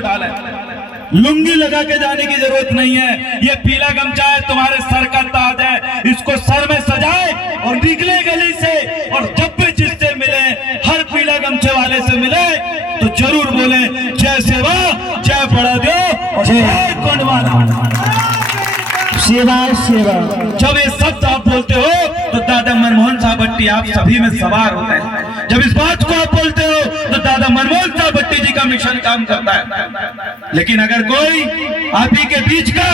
डाला है। लुंगी लगा के जाने की जरूरत नहीं है। ये पीला गमछा है, तुम्हारे सर का ताज है, इसको सर में सजाए और निकले गली से, और जब भी जिससे मिले, हर पीला गमछे वाले से मिले तो जरूर बोले जय सेवा, जय बड़ादेव और जय गोंडवाना। सेवा सेवा। जब ये शब्द आप बोलते हो तो दादा मनमोहन साहब भट्टी आप सभी में सवार होते हैं। जब इस बात को आप बोलते हो तो दादा मनमोहन साहब भट्टी जी का मिशन काम करता है। लेकिन अगर कोई आप ही के बीच का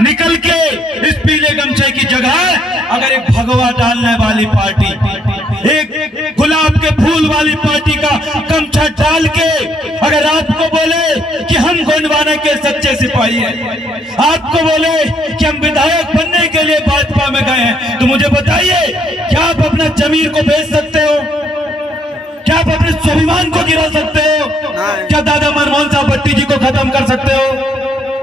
निकल के इस पीले गमछे की जगह अगर एक भगवा डालने वाली पार्टी, एक गुलाब के फूल वाली पार्टी का गमछा डाल के अगर आपको बोले कि हम गोंडवाना के सच्चे सिपाही हैं, आपको बोले कि हम विधायक बनने के लिए भाजपा में गए हैं, तो मुझे बताइए क्या आप अपना जमीर को बेच सकते हो? क्या आप अपने स्वाभिमान को गिरा सकते हो? क्या दादा मनमोहन साहब भट्टी जी को खत्म कर सकते हो?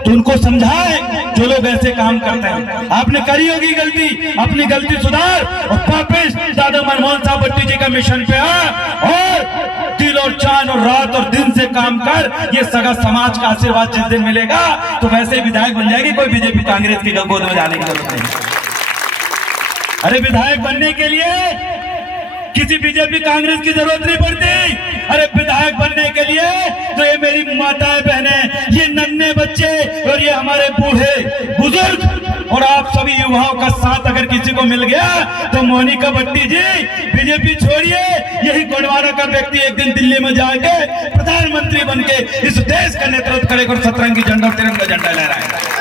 तो उनको समझाए जो लोग ऐसे काम करते हैं। आपने करी होगी गलती, अपनी गलती सुधार और वापस दादा मनमोहन साहब भट्टी जी का मिशन पे आ और दिल और जान और रात और दिन से काम कर। ये सगा समाज का आशीर्वाद जिस दिन मिलेगा तो वैसे विधायक बन जाएगी, कोई बीजेपी कांग्रेस की गोद में जाने की जरूरत नहीं। अरे विधायक बनने के लिए किसी बीजेपी कांग्रेस की जरूरत नहीं पड़ती। अरे विधायक बनने के लिए तो ये मेरी माताएं बहनें, ये नन्हे बच्चे और ये हमारे बूढ़े बुजुर्ग और आप सभी युवाओं का साथ अगर किसी को मिल गया तो मोनिका भट्टी जी बीजेपी छोड़िए, यही गोंडवाना का व्यक्ति एक दिन दिल्ली में जाके प्रधानमंत्री बन के इस देश का नेतृत्व करेगा और सतरंगी झंडा और तिरंगा झंडा लहराएगा।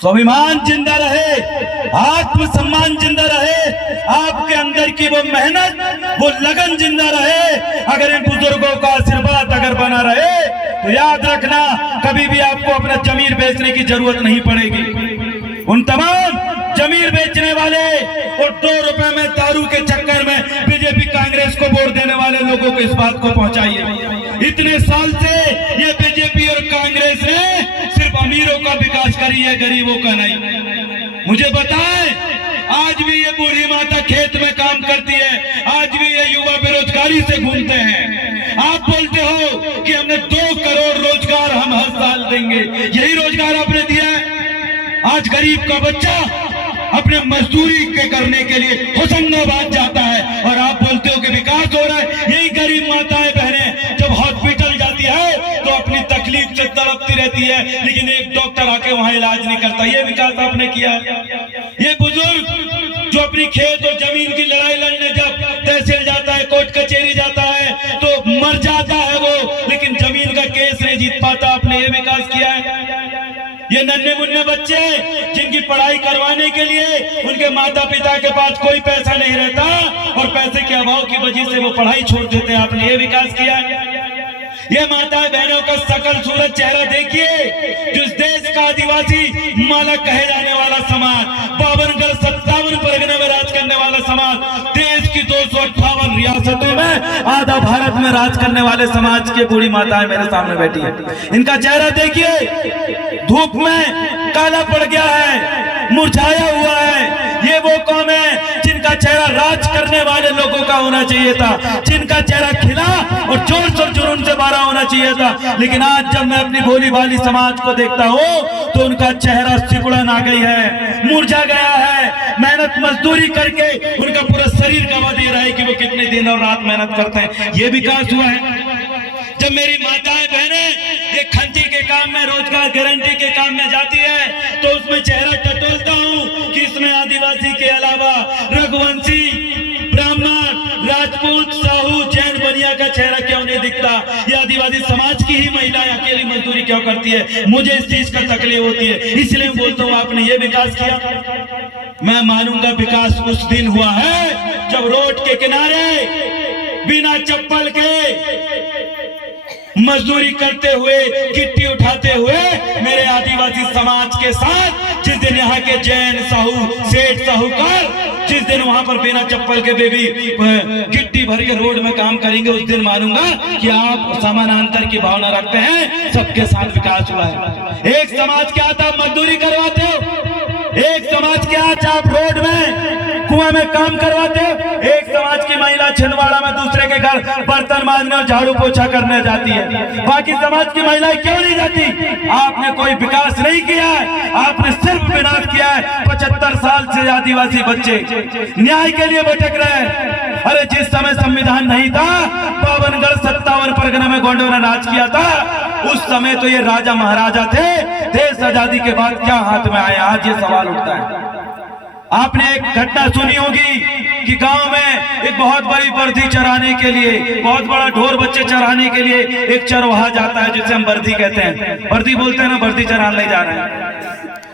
स्वाभिमान जिंदा रहे, आत्मसम्मान जिंदा रहे, आपके अंदर की वो मेहनत, वो लगन जिंदा रहे। अगर इन बुजुर्गों का आशीर्वाद अगर बना रहे तो याद रखना कभी भी आपको अपना जमीर बेचने की जरूरत नहीं पड़ेगी। उन तमाम जमीर बेचने वाले और 2 रुपए में दारू के चक्कर में बीजेपी कांग्रेस को वोट देने वाले लोगों को इस बात को पहुंचाइए। इतने साल से ये बीजेपी और कांग्रेस ने सिर्फ अमीरों का विकास करी है, गरीबों का नहीं। मुझे बताएं, आज भी ये बूढ़ी माता खेत में काम करती है, आज भी ये युवा बेरोजगारी से घूमते हैं। आप बोलते हो कि हमने 2 करोड़ रोजगार हम हर साल देंगे, यही रोजगार आपने दिया है? आज गरीब का बच्चा अपने मजदूरी के करने के लिए होशंगाबाद जाता है और आप बोलते हो कि विकास हो रहा है। यही गरीब माताएं बहनें जब हॉस्पिटल जाती है तो अपनी तकलीफ से तड़पती रहती है, लेकिन एक डॉक्टर आके वहां इलाज नहीं करता। ये विकास आपने किया? ये बुजुर्ग जो अपनी खेत और जमीन की लड़ाई लड़ने जब तहसील जाता है, कोर्ट कचहरी जाता है तो मर जाता है वो, लेकिन जमीन का केस नहीं जीत पाता। आपने ये विकास किया है? ये नन्हे मुन्ने बच्चे जिनकी पढ़ाई करवाने के लिए उनके माता पिता के पास कोई पैसा नहीं रहता और पैसे के अभाव की वजह से वो पढ़ाई छोड़ देते हैं, आपने ये विकास किया है? ये माताएं बहनों का सकल सूरत चेहरा देखिए। जिस देश का आदिवासी माला कहे जाने वाला समाज, 52 57 परगना में राज करने वाला समाज, देश की 258 रियासतों में आधा भारत में राज करने वाले समाज की बूढ़ी माताएं मेरे सामने बैठी है। इनका चेहरा देखिए, धूप में काला पड़ गया है, मुरझाया हुआ है। ये वो कौम है जिनका चेहरा राज करने वाले लोगों का होना चाहिए था, जिनका चेहरा खिला और जोर और जुनून से भरा होना चाहिए था। लेकिन आज जब मैं अपनी भोली भाली समाज को देखता हूँ तो उनका चेहरा सिकुड़न आ गई है, मुरझा गया है। मेहनत मजदूरी करके उनका पूरा शरीर गवा दे रहा है कि वो कितने दिन और रात मेहनत करते हैं। ये विकास हुआ है? जब मेरी माताएं बहनें एक खंती के काम में, रोजगार गारंटी के काम में जाती है तो उसमें चेहरा टटोलता हूँ कि इसमें आदिवासी के अलावा रघुवंशी, ब्राह्मण, राजपूत, साहू, जैन, बनिया का चेहरा क्यों नहीं दिखता? ये आदिवासी समाज की ही महिलाएं अकेली मजदूरी क्यों करती है? मुझे इस चीज का तकलीफ होती है, इसलिए बोलता हूँ आपने ये विकास किया। मैं मानूंगा विकास उस दिन हुआ है जब रोड के किनारे बिना चप्पल के मजदूरी करते हुए, गिट्टी उठाते हुए मेरे आदिवासी समाज के साथ जिस दिन यहाँ के जैन, साहू, सेठ, साहूकार जिस दिन वहां पर बिना चप्पल के बेबी गिट्टी भर के रोड में काम करेंगे, उस दिन मानूंगा कि आप समानांतर की भावना रखते हैं। सबके साथ विकास हुआ है। एक समाज के हाथ आप मजदूरी करवाते हो, एक समाज के हाथ आप रोड में कुआं में काम करवाते हो। एक समाज की महिला छिंदवाड़ा में दूसरे के घर बर्तन मांजने और झाड़ू पोछा करने जाती है, बाकी समाज की महिलाएं क्यों नहीं जाती? आपने कोई विकास नहीं किया है, आपने सिर्फ विनाश किया है। 75 साल से आदिवासी बच्चे न्याय के लिए भटक रहे हैं। अरे जिस समय संविधान नहीं था, 52 57 परगना में गोंडों ने राज किया था, उस समय तो ये राजा महाराजा थे। देश आजादी के बाद क्या हाथ में आया? आज ये सवाल उठता है। आपने एक घटना सुनी होगी कि गांव में एक बहुत बड़ी बर्दी चराने के लिए, बहुत बड़ा ढोर बच्चे चराने के लिए एक चरवाहा जाता है, जिसे हम बर्दी कहते हैं। बर्दी बोलते हैं ना, बर्दी चराने ले जा रहे हैं।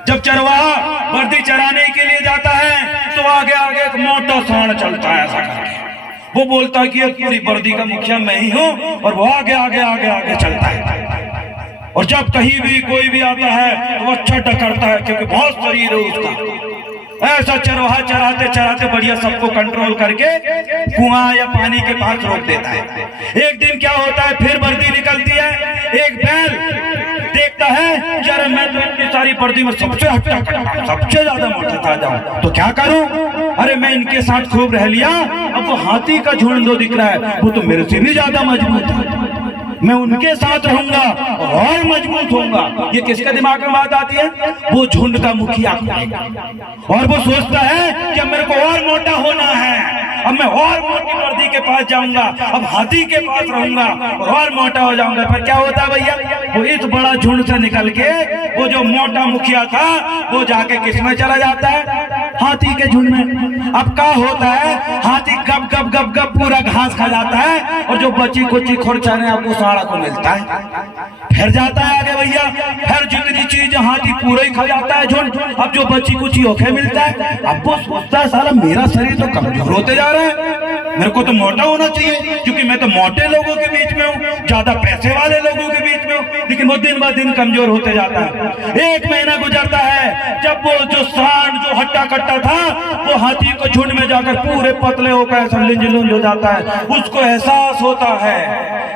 जब चरवाहा बर्दी चराने के लिए जाता है तो आगे आगे एक मोटा सांड चलता है ऐसा करके। वो बोलता है कि पूरी बर्दी का मुखिया मैं ही हूं, और वो आगे आगे आगे आगे चलता है। और जब कहीं भी कोई भी आता है तो वो अच्छा टकरता है, क्योंकि बहुत शरीर है उसका। ऐसा चरवाहा चराते चराते बढ़िया सबको कंट्रोल करके कुआं या पानी के पास रोक देता है। एक दिन क्या होता है, फिर बर्दी निकलती है। एक बैल देखता है कि अरे मैं तो इतनी सारी बर्दी में सबसे हट्टा कट्टा, सबसे ज्यादा मोटा ताजा हूं, तो क्या करूं? अरे मैं इनके साथ खूब रह लिया, अब वो हाथी का झुंड जो दिख रहा है वो तो मेरे से भी ज्यादा मजबूत है, मैं उनके साथ रहूंगा और मजबूत होऊंगा। ये किसके दिमाग में बात आती है? वो झुंड का मुखिया। और वो सोचता है कि अब मेरे को और मोटा होना है, अब मैं और मोटी बर्दी के पास जाऊंगा, अब हाथी के पास रहूंगा और मोटा हो जाऊंगा। पर क्या होता है भैया, वो इस बड़ा झुंड से निकल के वो जो मोटा मुखिया था वो जाके किस में चला जाता है? हाथी के झुंड में। अब क्या होता है, हाथी गप गप गप गप पूरा घास खा जाता है, और जो बची कुची खुरचाने आपको साड़ा को मिलता है। फिर जाता है आगे भैया, फिर जितनी चीज हाथी पूरा ही खा जाता है झुंड, अब जो बची कुची होके मिलता है। अब वो सोचता है साला मेरा शरीर तो कमजोर होते जा रहा है, मेरे को तो मोटा होना चाहिए, क्योंकि मैं तो मोटे लोगों के बीच में हूँ, ज्यादा पैसे वाले लोगों के बीच में हूँ। लेकिन वो दिन ब दिन कमजोर होते जाता है। एक महीना गुजरता है, जब वो जो सांड जो हट्टा कट्टा था वो हाथी को झुंड में जाकर पूरे पतले होकर लुंज हो जाता है। उसको एहसास होता है,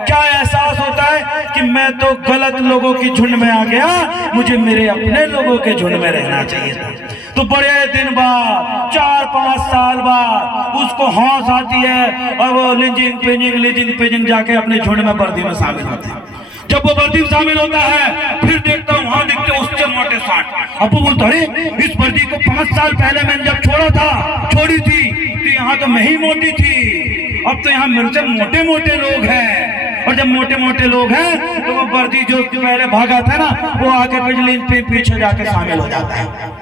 क्या एहसास होता है कि मैं तो गलत लोगों की झुंड में आ गया, मुझे मेरे अपने लोगों के झुंड में रहना चाहिए था। तो बड़े दिन बाद 4-5 साल बाद उसको होश आती है, और वो लिंजिंग पिंजिंग जाके अपने झुंड में बर्दी में शामिल होते हैं। जब वो बर्दी में शामिल होता है, फिर देखता हूँ वहां दिखते उससे मोटे सांड। अब वो बोलता है इस बर्दी को 5 साल पहले मैंने जब छोड़ी थी तो यहाँ तो मैं ही मोटी थी, अब तो यहाँ मेरे से मोटे मोटे लोग हैं। और जब मोटे मोटे लोग हैं तो वो बर्दी जो पहले भागा था ना, वो आके बिजली पीछे जाके शामिल हो जाता है।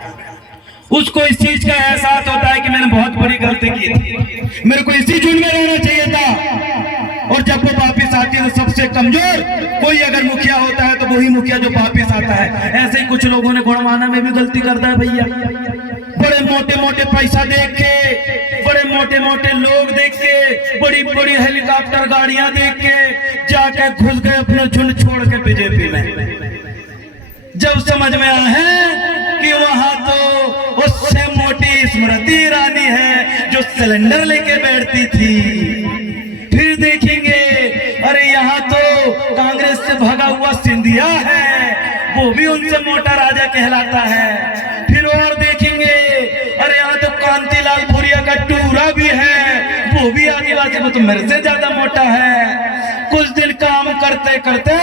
उसको इस चीज का एहसास होता है कि मैंने बहुत बड़ी गलती की थी, मेरे को इसी झुंड में रहना चाहिए था। और जब वो वापिस आती है तो सबसे कमजोर कोई अगर मुखिया होता है तो वही मुखिया जो वापिस आता है। ऐसे ही कुछ लोगों ने गुणवाना में भी गलती करता है भैया। बड़े मोटे मोटे पैसा देख के, बड़े मोटे मोटे लोग देख के, बड़ी बड़ी हेलीकॉप्टर गाड़ियां देख के जाके घुस गए अपना झुंड छोड़ के बीजेपी में। जब समझ में आया है कि वहां तो उससे मोटी स्मृति ईरानी है जो सिलेंडर लेके बैठती थी, फिर देखेंगे अरे यहाँ तो कांग्रेस से भगा हुआ सिंधिया है, वो भी उनसे मोटा राजा कहलाता है। फिर और देखेंगे अरे यहाँ तो कांतिलाल भूरिया का टूरा भी है, वो भी आदिवासी, वो तो मेरे से ज्यादा मोटा है। कुछ दिन काम करते करते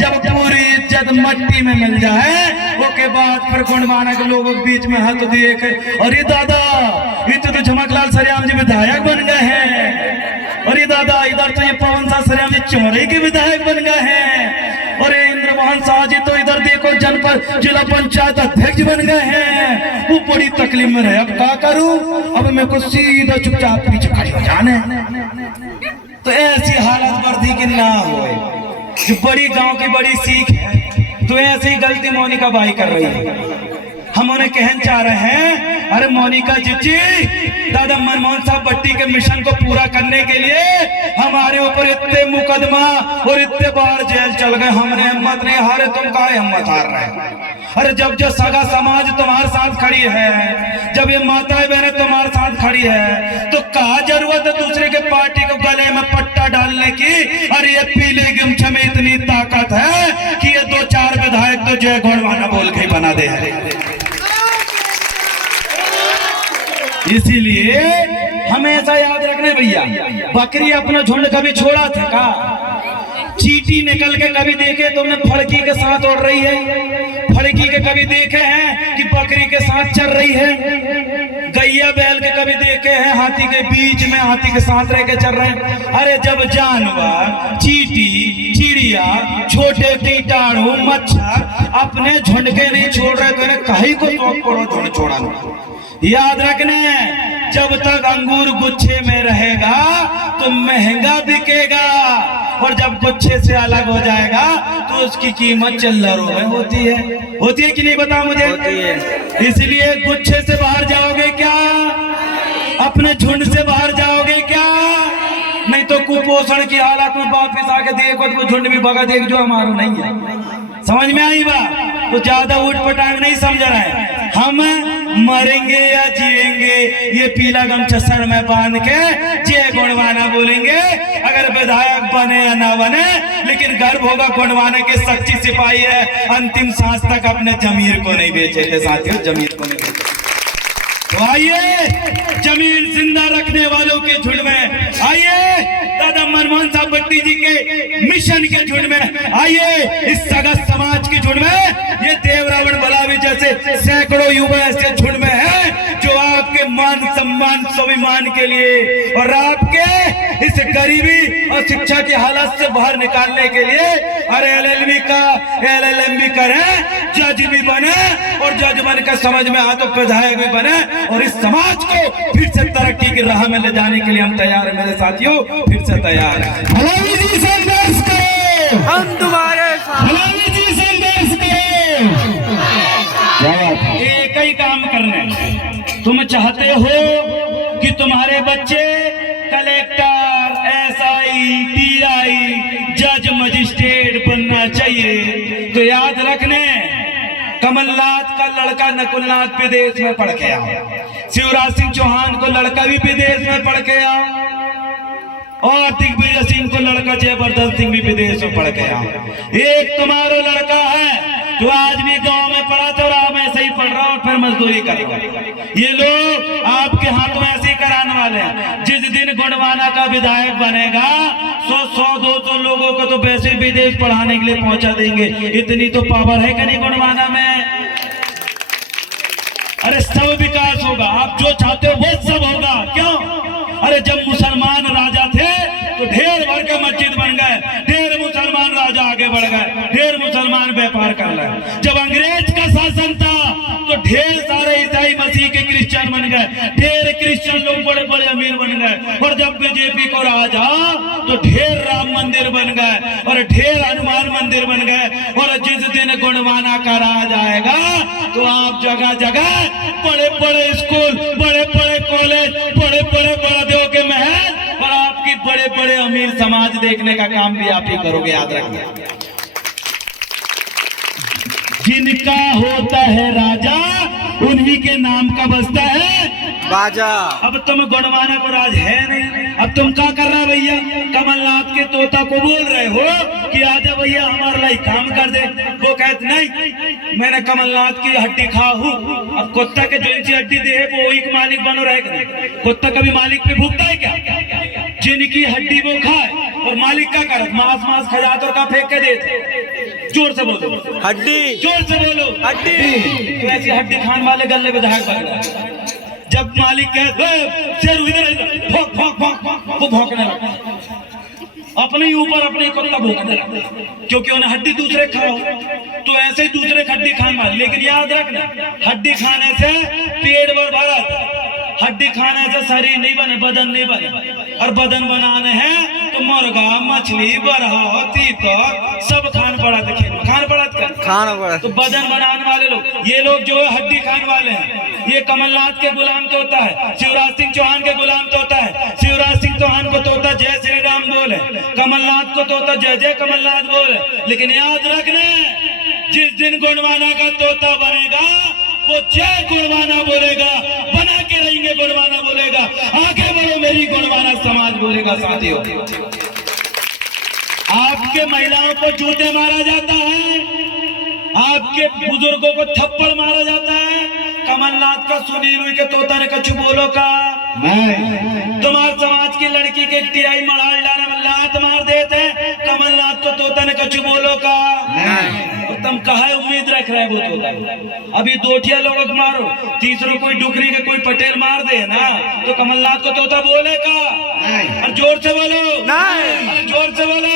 जब पूरी इज्जत मट्टी में मिल जाए, उसके बाद फिर गुणमाना के लोगों के बीच में हाथ दिए के अरे दादा ये तो झमकलाल सरियाम जी विधायक बन गए हैं, अरे दादा इधर तो ये पवन साह सरियाम जी चौरई के विधायक बन गए हैं, और इंद्रमोहन शाह जी तो इधर देखो जनपद जिला पंचायत अध्यक्ष बन गए हैं। वो बड़ी तकलीफ में रहे, अब क्या करूं, अब मेरे को सीधा चुपचाप पीछे खड़े हो जाने। तो ऐसी हालत बर्दी की ना हो, जो बड़ी गांव की बड़ी सीख है। तो ऐसी गलती मोनिका बाई कर रही है। हम उन्हें कहना चाह रहे हैं अरे मोनिका जी, दादा मनमोहन साहब बट्टी के मिशन को पूरा करने के लिए हमारे ऊपर इतने मुकदमा और इतने बार जेल चल गए, हमने हिम्मत नहीं हारे, तुम काहे हिम्मत हार रहे? अरे जब जो सगा समाज तुम्हारे साथ खड़ी है, जब ये माताएं बहनें तुम्हारे साथ खड़ी है, तो क्या जरूरत है दूसरे के पार्टी को गले में पट्टा डालने की? अरे ये पीले गमछे में इतनी ताकत है कि ये 2-4 विधायक तो जय घोड़वाना बोल के ही बना दे। इसीलिए हमेशा याद रखने भैया, बकरी अपना झुंड कभी छोड़ा था का? चींटी निकल के कभी देखे तुमने फड़की के साथ उड़ रही है? फड़की के कभी देखे हैं कि बकरी के साथ चल रही है? गैया बैल के कभी देखे हैं हाथी के बीच में हाथी के साथ रह के चल रहे हैं? अरे जब जानवर, चींटी, चिड़िया, छोटे कीटाणु, मच्छर अपने झुंड के नहीं छोड़ रहे तो कहीं को झुंड छोड़ा। याद रखने, जब तक अंगूर गुच्छे में रहेगा तो महंगा बिकेगा, और जब गुच्छे से अलग हो जाएगा तो उसकी कीमत चिल्लरों में होती है कि नहीं? बता मुझे। होती है। इसलिए गुच्छे से बाहर जाओगे क्या? अपने झुंड से बाहर जाओगे क्या? नहीं तो कुपोषण की हालत में वापिस आके देखो तो झुंड भी भगा देख जो हमारा नहीं है। समझ में आई बात? तो ज्यादा उठ पटांग नहीं समझ रहे हैं। हम मरेंगे या जिएंगे ये पीला गमछा सर में बांध के जय गुणवाना बोलेंगे, अगर विधायक बने या ना बने, लेकिन गर्व होगा गुणवाने के सच्ची सिपाही है, अंतिम सांस तक अपने जमीर को नहीं बेचे थे साथियों, जमीर को नहीं बेचे। तो आइए जमीन जिंदा रखने वालों के झुंड में, आइए दादा मनमोहन साहब भट्टी जी के मिशन के झुंड में, आइए इस सगत समाज के झुंड में। ये देव रावण बलावी जैसे सैकड़ों युवा ऐसे झुंड में हैं जो आपके मान सम्मान स्वाभिमान के लिए और आपके इस गरीबी और शिक्षा की हालत से बाहर निकालने के लिए, अरे LLB का LLM भी करें, जज भी बने, और जज बनकर समझ में आ तो विधायक भी बने, और इस समाज को फिर से तरक्की की राह में ले जाने के लिए हम तैयार हैं मेरे साथियों, फिर से तैयार हैं। भलावी जी संघर्ष करो, हम तुम्हारे साथ। भलावी जी संघर्ष करो। एक ही काम करने, तुम चाहते हो कि तुम्हारे बच्चे कलेक्टर, SI, DI, जज, मजिस्ट्रेट बनना चाहिए, तो याद रखने कमलनाथ का लड़का नकुलनाथ विदेश में पढ़ के आओ, शिवराज सिंह चौहान को लड़का भी विदेश में पढ़ के आओ, और दिग्विजय सिंह को लड़का जयवर्धन सिंह भी विदेश में पढ़ के आओ। एक तुम्हारा लड़का है जो आज भी गांव में पढ़ा था और आप ऐसे ही पढ़ रहा और फिर मजदूरी करेगा। ये लोग आपके हाथों ऐसे ही कराने वाले हैं। जिस दिन गुणवाना का विधायक बनेगा 100-200 लोगों को तो वैसे विदेश पढ़ाने के लिए पहुंचा देंगे। इतनी तो पावर है कि नहीं गुणवाना में? अरे सब विकास होगा, आप जो चाहते हो वो सब होगा। क्यों? अरे जब मुसलमान राजा थे तो ढेर भर के मस्जिद बन गए, ढेर मुसलमान राजा आगे बढ़ गए, ढेर मुसलमान व्यापार कर रहे। जब अंग्रेज का शासन था तो ढेर सारे ईसाई मसीह के क्रिश्चियन बन गए, ढेर क्रिश्चियन लोग बड़े बड़े अमीर बन गए, और जब बीजेपी को राजा तो ढेर राम मंदिर बन गए और ढेर हनुमान मंदिर बन गए। और जिस दिन गुणवाना का राज आएगा तो आप जगह जगह बड़े बड़े स्कूल, बड़े बड़े कॉलेज, बड़े बड़े बड़ों के महल और आपकी बड़े बड़े अमीर समाज देखने का काम भी आप ही करोगे। याद रखिए, जिनका होता है राजा उन्हीं के नाम का बजता है बाजा। अब तुम गुणवाना को राज है नहीं, अब तुम क्या कर रहे भैया? कमलनाथ के तोता को बोल रहे हो कि आजा भैया हमारे लिए काम कर दे। वो कहते नहीं, मैंने कमलनाथ की हड्डी खा हूँ। अब कुत्ता के जो सी हड्डी दे वो वही का मालिक बनो रहेगा। कुत्ता कभी मालिक पे भूखता है क्या? जिनकी हड्डी वो खाए और मालिक क्या करे? मांस खा जाते और का फेंक के देते। जोर से बोलो हड्डी, जोर से बोलो हड्डी। तो ऐसी हड्डी खान वाले गले विधायक बन गए। जब मालिक कहे शेर इधर भौंक भौंक भौंक, वो भौंकने लगता है, अपने ही ऊपर अपने कुत्ता भौंकने लगता है, क्योंकि उन्हें हड्डी दूसरे खाओ तो ऐसे ही दूसरे हड्डी खाने वाले। लेकिन याद रखना, हड्डी खाने से पेट भरा, हड्डी खाने से शरीर नहीं बने, बदन नहीं बने। और बदन बनाने हैं तो मुर्गा, मछली, बरहा, तीतर सब खान पड़ा। देखिए खान पड़ा तो बदन बनाने वाले लोग, ये लोग जो है हड्डी खाने वाले हैं। ये कमलनाथ के गुलाम तो होता है, शिवराज सिंह चौहान के गुलाम तो होता है। शिवराज सिंह चौहान को तो होता जय श्री राम बोले, कमलनाथ को तो होता जय जय कमलनाथ बोले। लेकिन याद रखना, जिस दिन गुणवाना का तोता बनेगा वो जय गुणवाना बोलेगा, बना के रहेंगे गुणवाना बोलेगा, आगे बढ़ो मेरी गुणवाना समाज बोलेगा। साथियों, आपके महिलाओं को जूते मारा जाता है, आपके बुजुर्गों को थप्पड़ मारा जाता है, कमलनाथ का सुनील हुई के तोता ने कछु बोलो का नहीं। तुम्हारे समाज की लड़की के टीआई मराल डाले में लात मार देते हैं, कमलनाथ को तोता ने कछु बोलो का तो तुम कहा उम्मीद रख रहे वो तोता। अभी दोठिया लोग मारो, तीसरों कोई डुकरी के कोई पटेल मार दे ना तो कमलनाथ को तोता बोले का? और जोर से बोलो नहीं। अरे जोर से बोलो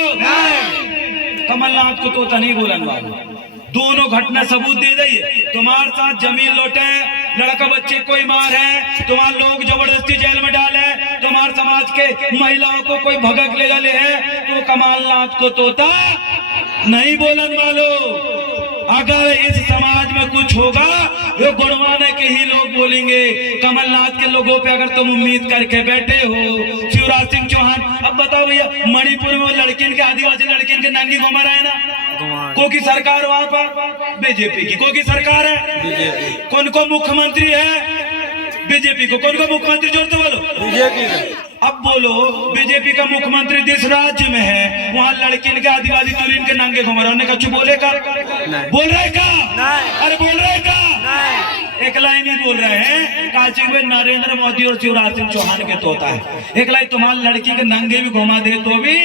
कमलनाथ को तोता नहीं बोलने दोनों घटना सबूत दे दी। तुम्हारे साथ जमीन लौटे, लड़का बच्चे कोई मार है, तुम्हारे लोग जबरदस्ती जेल में डाले, तुम्हारे समाज के महिलाओं को कोई भगक ले डाले है, तो कमलनाथ को तोता नहीं बोलन वालो। अगर इस समाज में कुछ होगा वो गुणवाने के ही लोग बोलेंगे। कमलनाथ के लोगों पे अगर तुम उम्मीद करके बैठे हो, शिवराज सिंह चौहान, अब बताओ भैया मणिपुर में लड़किन के आदिवासी लड़किन के नंगी घुमा रहे ना, को की सरकार वहां पर बीजेपी की, को की सरकार है, कौन को मुख्यमंत्री है बीजेपी को, कौन को मुख्यमंत्री जोर से बोलो बीजेपी। अब बोलो बीजेपी का मुख्यमंत्री जिस राज्य में है वहाँ लड़किन के आदिवासी तुरीन के नंगे घुमा ने कछु बोले का? बोल रहे का? अरे बोल रहे का? एक लाइन नहीं बोल रहे हैं। काशी में नरेंद्र मोदी और शिवराज सिंह चौहान के तोता है, एक लाइन तुम्हारी लड़की के नंगे भी घुमा दे तो भी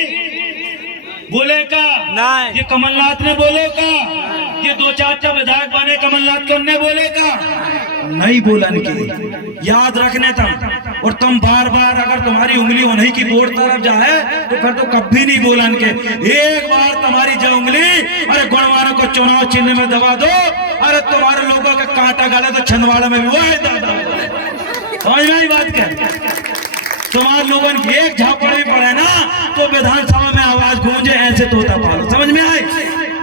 बोले का? नहीं। ये कमलनाथ ने बोले का? ये दो चार विधायक बने कमलनाथ के उनने बोले का? नहीं बोलन की याद रखने तुम। और तुम बार बार अगर तुम्हारी उंगली उन्हीं की बोर्ड तरफ जाए तो फिर तो कभी नहीं बोलन के। एक बार तुम्हारी जो उंगली अरे गुणवानों को चुनाव चिन्ह में दबा दो, अरे तुम्हारे लोगों का कांटा गाला तो छंदवाड़ा में भी वो है दादा। समझ में आई बात क्या? तुम्हारे लोगों की एक झापड़ भी पड़े ना तो विधानसभा में आवाज गूंजे, ऐसे तोता पालो। समझ में आए?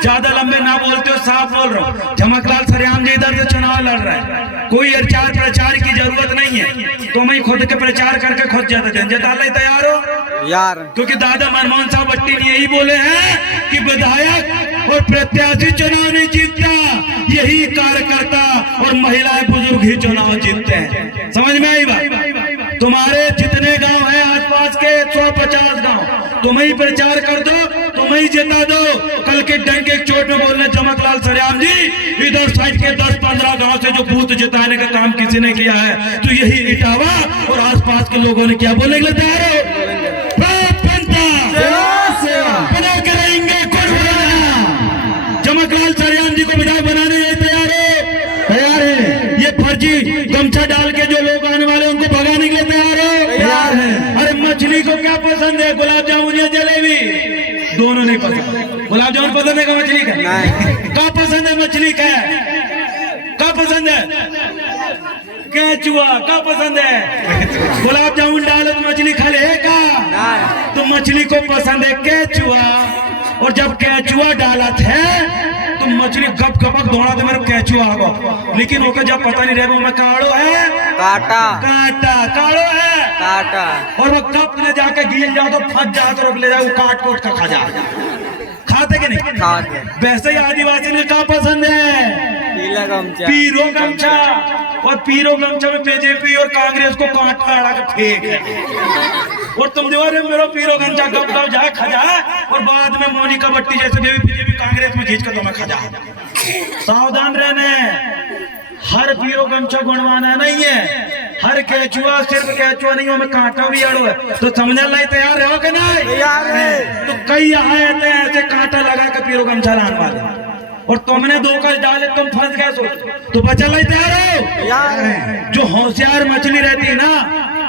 ज्यादा लंबे ना बोलते हो, साफ बोल रहा हूँ। झमकलाल सरेआम जी इधर से चुनाव लड़ रहे हैं, कोई प्रचार की जरूरत नहीं है। तुम ही खुद के प्रचार करके खुद जता ले तैयार हो यार, क्योंकि दादा मनमोहन साहब बट्टी ने यही बोले हैं कि विधायक और प्रत्याशी चुनाव नहीं जीतता, यही कार्यकर्ता और महिलाएं बुजुर्ग ही चुनाव जीतते हैं। समझ में आई बात? तुम्हारे जितने गांव हैं आसपास के 150 गांव तुम ही प्रचार कर दो, तुम ही जिता दो। कल के डंके चोट में बोलने चमकलाल सरेआम जी इधर साइड के 10-15 गांव से जो बूथ जिताने का काम किसी ने किया है तो यही इटावा और आसपास के लोगों ने क्या बोलने के लिए तैयार हो? बना के रहेंगे चमकलाल सरेआम जी को विधायक बनाने तैयार हो? तैयार है। ये फर्जी गमछा डाल के जो लोग आने वाले उनको भगाने के लिए तैयार हो? तैयार है। अरे मछली को क्या पसंद है, गुलाब जामुन या जलेबी? दोनों नहीं पसंद। गुलाब जामुन पसंद है क्या मछली का? क्या पसंद है मछली का? क्या पसंद है? केचुआ। क्या पसंद है? गुलाब जामुन डालो तो मछली खा लेगा? तो मछली को पसंद है केचुआ, और जब केचुआ डाला थे तो मछली गप गपक दौड़ा थे मेरे केचुआ आ गो, लेकिन ओके जब पता नहीं रहे मैं काड़ो है काटा काड़ो है काटा, और वो कप ले जाके गिर जाओ तो फंस जाओ तो ले जाओ काट कोट का खा जा। खाते कि नहीं खाते। वैसे ही आदिवासी ने क्या पसंद है? पीला गमछा। पीरो गमछा। और पीरो गमछा में बीजेपी और कांग्रेस को काट काड़ा के फेंक है। और तुम दीवार मेरा पीरो गमछा गप गप जा खजा, और बाद में मोनिका बट्टी जैसे बीजेपी कांग्रेस में खींच कर तुम्हें खजा। सावधान रहने, हर पीरो गमछा गुणवाना नहीं है, हर केचुआ सिर्फ केचुआ नहीं हो में कांटा भी अड़ो है। तो समझने लाई तैयार हो कि नहीं? तैयार है। तो कई आए थे ऐसे कांटा लगा के पीरो गमछा लाने वाले, और तुमने दो कल डाले तुम फंस गए सोच तो बचा लाई तैयार हो? तैयार है। जो होशियार मछली रहती है ना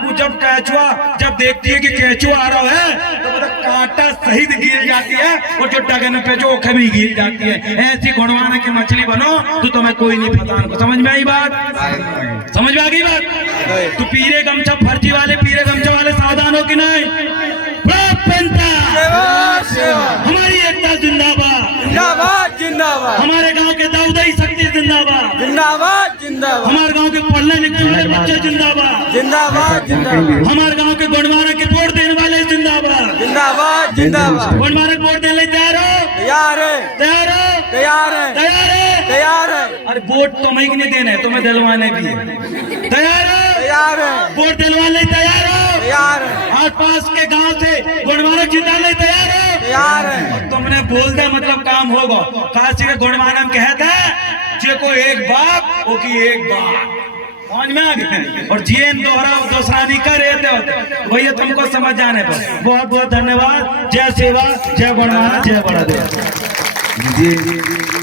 वो जब केचुआ जब देखती है कि केचुआ आ रहा है तो मतलब कांटा सहित गिर जाती है, और जो डगन पे जो ओखे भी गिर जाती है। ऐसी गुणवाना की मछली बनो तो तुम्हें कोई नहीं पता। समझ में आई बात? समझ में आ गई बात? तो पीरे गमछा फर्जी वाले पीरे गमछा वाले सावधान हो कि नहीं? हमारी एकता जिंदाबाद जिंदाबाद जिंदाबाद। हमारे गांव के दाऊदाई शक्ति जिंदाबाद जिंदाबाद जिंदाबाद। हमारे गांव के पढ़ने लिखने वाले बच्चे जिंदाबाद जिंदाबाद जिंदाबाद। हमारे गांव के गुणवाना के वोट देने वाले जिंदाबाद जिंदाबाद जिंदाबाद। गुणवाना के वोट देने तैयार हो? तैयार है। तैयार हो? तैयार है। तैयार है? तैयार है। अरे वोट तुम्हें ही नहीं देना है, तुम्हें दिलवाने भी है। तैयार हो? तैयार है। वोट दिलवाने तैयार हो? तैयार है। आस पास के गांव से गुणवाना जिताने तैयार हो? तैयार है। तुमने बोल दे मतलब काम होगा। काशी के गुणवाना कहते हैं जे को एक बाप वो की एक बाप। समझ में आ गए। और जीएन दोहरा दोसरानी करे थे भैया तुमको समझ जाने पर बहुत बहुत धन्यवाद। जय सेवा, जय गणमाना, जय बड़ा देव। जी